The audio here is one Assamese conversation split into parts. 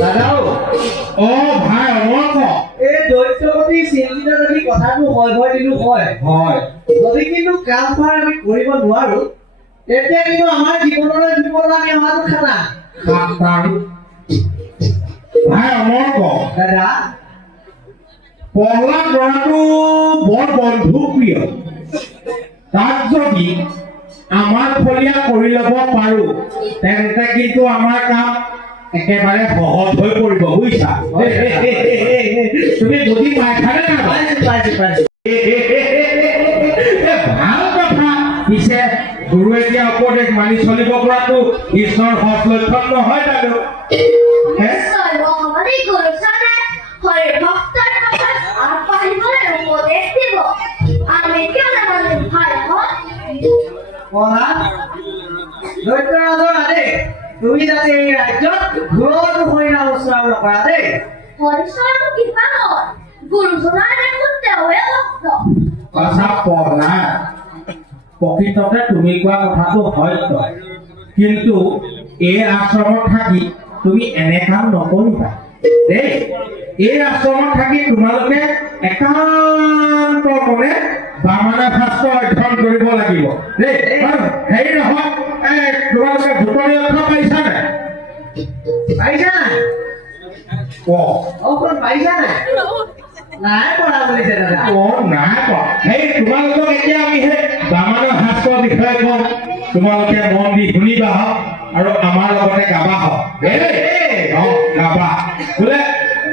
দাদাও অ ভাই অমৰক এই দৈত্যপতি চিন্তিত যদি কথাটো হয় হয় দিলো হয় হয় যদি কিন্তু কাম ভাৰ আমি কৰিব নোৱাৰো তেতিয়া কিন্তু আমাৰ জীৱনলৈ বিপদ আমি অহাটো খানা ভাই অমৰক দাদা প্ৰহ্লাদ বৰাটো বৰ বন্ধুপ্ৰিয় তাক যদি আমাৰ ফলীয়া কৰি ল'ব পাৰো তেন্তে কিন্তু আমাৰ কাম একেবাৰে সহজ হৈ পৰিব বুজিছা তুমি যদি পাইছানে ভাল কথা পিছে গুৰু এতিয়া উপদেশ মানি চলিব পৰাটো ঈশ্বৰৰ সৎ লক্ষণ নহয় জানো দৈত্যৰাজৰ আদেশ তুমি যাতে এই ৰাজ্যত ঘোৰটো হৰিনাম উচ্চাৰণ নকৰা দেই হৰিচৰণ কৃপানত গুৰুজনাৰ দেখোন তেওঁৱে ভক্ত কথা প্ৰহ্লাদ প্ৰকৃততে তুমি কোৱা কথাটো সত্য কিন্তু এই আশ্ৰমত থাকি তুমি এনে কাম নকৰিবা দেই এই আশ্ৰমত থাকি তোমালোকে একান্ত মনে বামনা শাস্ত্ৰ অধ্যয়ন কৰিব লাগিব দেই হেৰি নহয় তোমালোকে ধুতৰি অৰ্থ পাইছা নাই পাইছা নাই নাই পৰা বুলিছে দাদা নাই পোৱা সেই তোমালোকক এতিয়া আমি সেই বামনা শাস্ত্ৰৰ বিষয়ে কওঁ তোমালোকে মন দি শুনিবা হওক আৰু আমাৰ লগতে গাবা হওক গাবা বোলে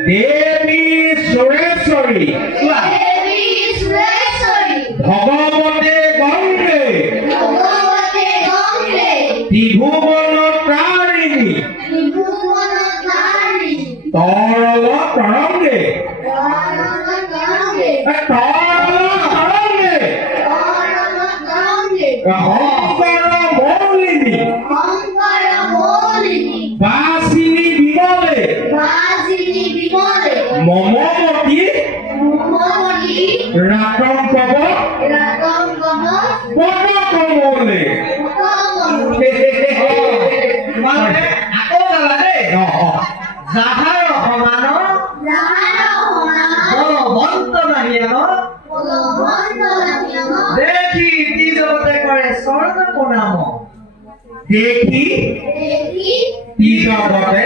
দেৱী সুৰেশ্বৰী ভগৱতে গংগে ত্ৰিভুৱন তাৰিণী তৰল তৰংগে শংকৰ মৌলিনী বাসিনী বিমলে মমমতি ৰাতং কব পদকমলে তোমালোকে আকৌ গালা দেই যাহাৰ সমান বলবন্ত নাহিয়ান দেখি তি জগতে কৰে স্বৰ্ণ প্ৰণাম দেখি তি জগতে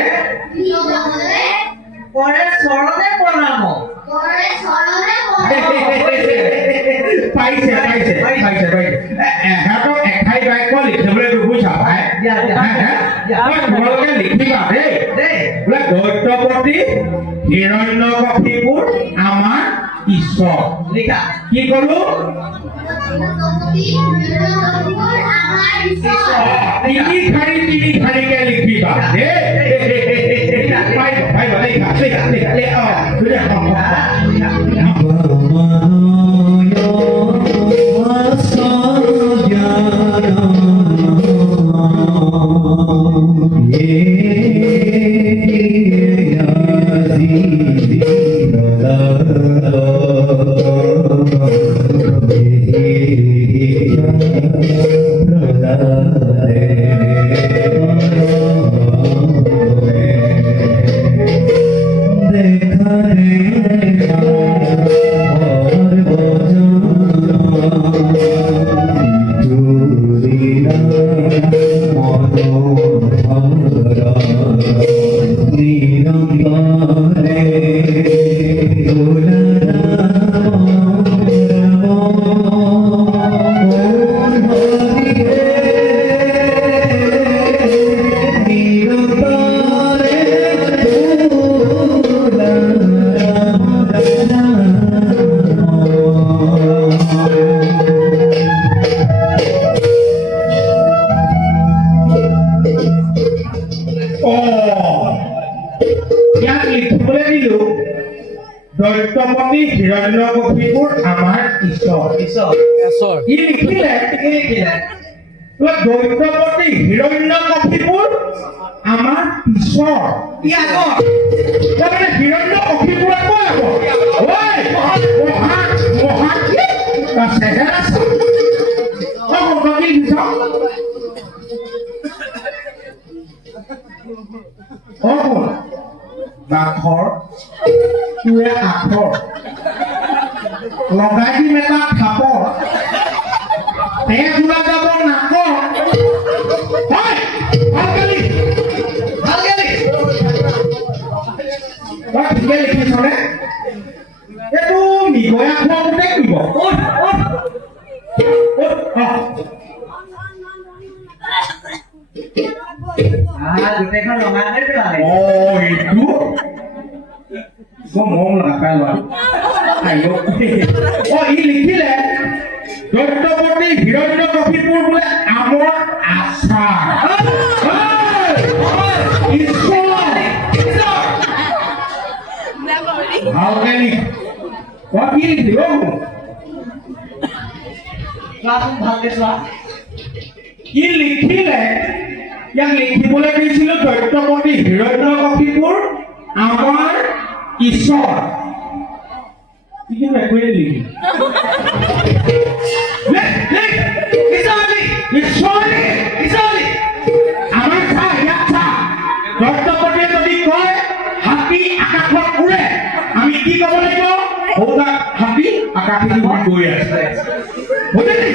কৰে চৰণে প্ৰণাম পাইছে এহঁতক এঠাই বাক্য লিখিবলৈ নুবুজা ভাই তোমালোকে লিখিবা দেই বোলে দৈত্যপতি হিৰণ্যকশিপুৰ আমাৰ ঈশ্বৰ লিখা কি কলো তিনি শাৰীকে লিখিবা দৈত্যপতি হিৰণ্যকশিপুৰ আমাৰ ঈশ্বৰ কি লিখিলে দৈত্যপতি হিৰণ্যকশিপুৰ আমাৰ ঈশ্বৰ তাৰমানে হিৰণ্যকশিপুৰ আকৌ বাখৰ তোৰে আখৰ লগাই দিম এটা থাপৰ তেজ ওলাই যাব নাকৰ হয় ভালকে লিখ ভালকে লিখ তই ঠিকে লিখিছনে এইটো নিগয়া খোৱা গোটেই দিব গোটেইখন ৰঙাতে পেলালে এইটো মৰম লগা পাই লোৱা ই লিখিলে দৈত্যপতি হিৰণ্যকশিপুৰ বোলে আমৰ আচাৰ ভালকে লিখ তই কি লিখিল চোৱাচোন ভালকে চোৱা কি লিখিলে ইয়াক লিখিবলৈ দিছিলো দৈত্যপতি হিৰণ্যকশিপুৰ আমাৰ ঈশ্বৰ কিন্তু একোৱে লিখি আমাৰ চা ইয়াত চা দৈত্যপতিয়ে যদি কয় হাতী আকাশত উৰে আমি কি ক'ব লাগিব সৌদা হাতী আকাশেদি উৰি গৈ আছে বুজিলি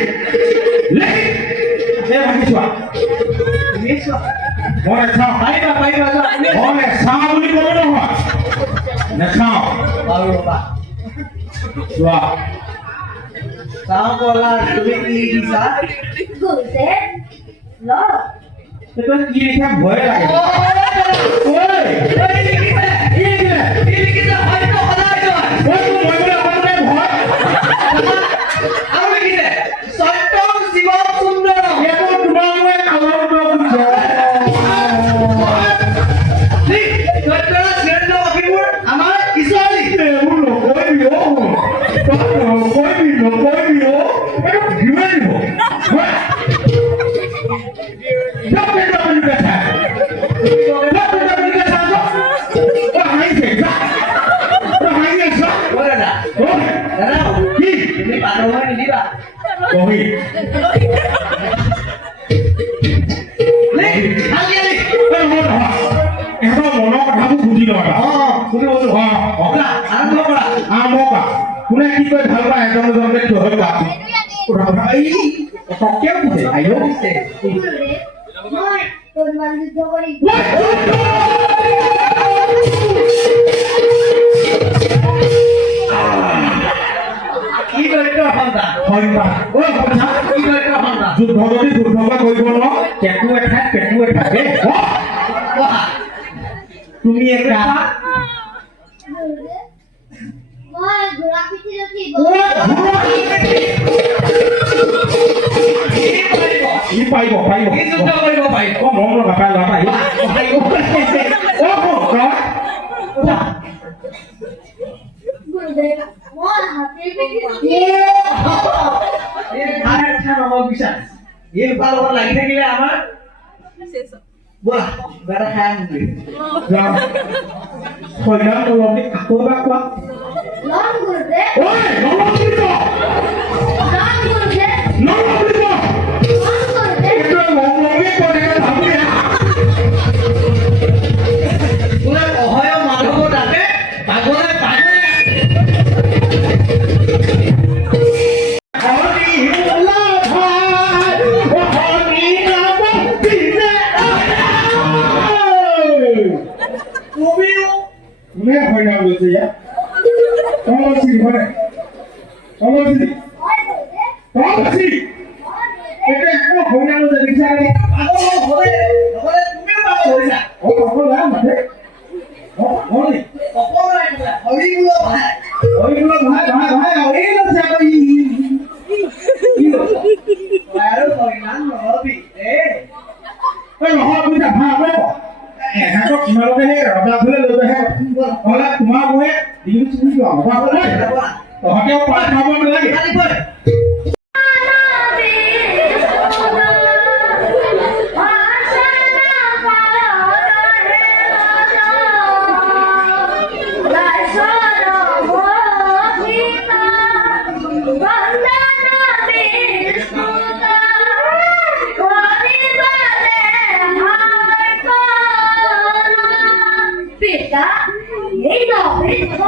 ভাবিছোৱা তুমি চোৱা মই নেচাওঁ পাৰিবা পাৰিবা চোৱা মই নেচাওঁ বুলি ক'ব নহয় নেচাওঁ বাৰু ৰ'বা চোৱা চাওঁ ক'লা তুমি কি লিখিছা গুৰুদেৱ লওক এইটো কি লিখা ভয় লাগে ঐ কোনে কি কয় ভাল পায় এজন এজনকে থিয় হৈ সকিয়াও দিছে আইও দিছে গুৰুদেৱ মই তৰোৱাল যুদ্ধ কৰি কি দৈত্য সন্তান যুদ্ধ যদি যুদ্ধকে কৰিব ন পেটু এঠাইত তুমি এটা গুৰুদেৱ মই ঘোঁৰা পিঠিত উঠিব ই পাৰিব কি যুদ্ধ কৰিব পাৰিব মৰম লগা পাই ল'ৰা গুৰুদেৱ মই হাতীৰ পিঠিত উঠিব লাগি থাকিলে আমাৰ ব'লা কিবা এটা খাই আহোঁগৈ আকৌ এবাৰ কোৱা লওক গুৰুদেৱ ঐ নলওঁ বুলি ক লওক গুৰুদেৱ নলওঁ বুলি ক লওক গুৰুদেৱ এইটোৱে মৰমী কৰে ভাবি বোলে অহয় মাধৱ তাতে পাগলে পাগলে কোনে হয়না লৈছে ইয়াত তলচি হয় তলচি হয় গুৰুদেৱ তলচি হয় গুৰুদেৱ এতিয়া একো হয়না লৈছে দেখিছা নেকি পাগল হ'লে নহ'লে তুমিও পাগল হৈছা পাগল নাই মাতে হৰি অপৰাই বোলে হৰি বোলো ভাই বোলো ভাই হৰি লৈছে আকৌ আৰু হৰিনাম নহবি নহয় বুজিছা ভাল এহেঁতক তোমালোকে সেই ৰজা ফালে লৈ যায় নহ'লে তোমাৰ মই দিন চুৰি তহঁতেও পাৰ খাব নালাগে পিতা এই তো এই তো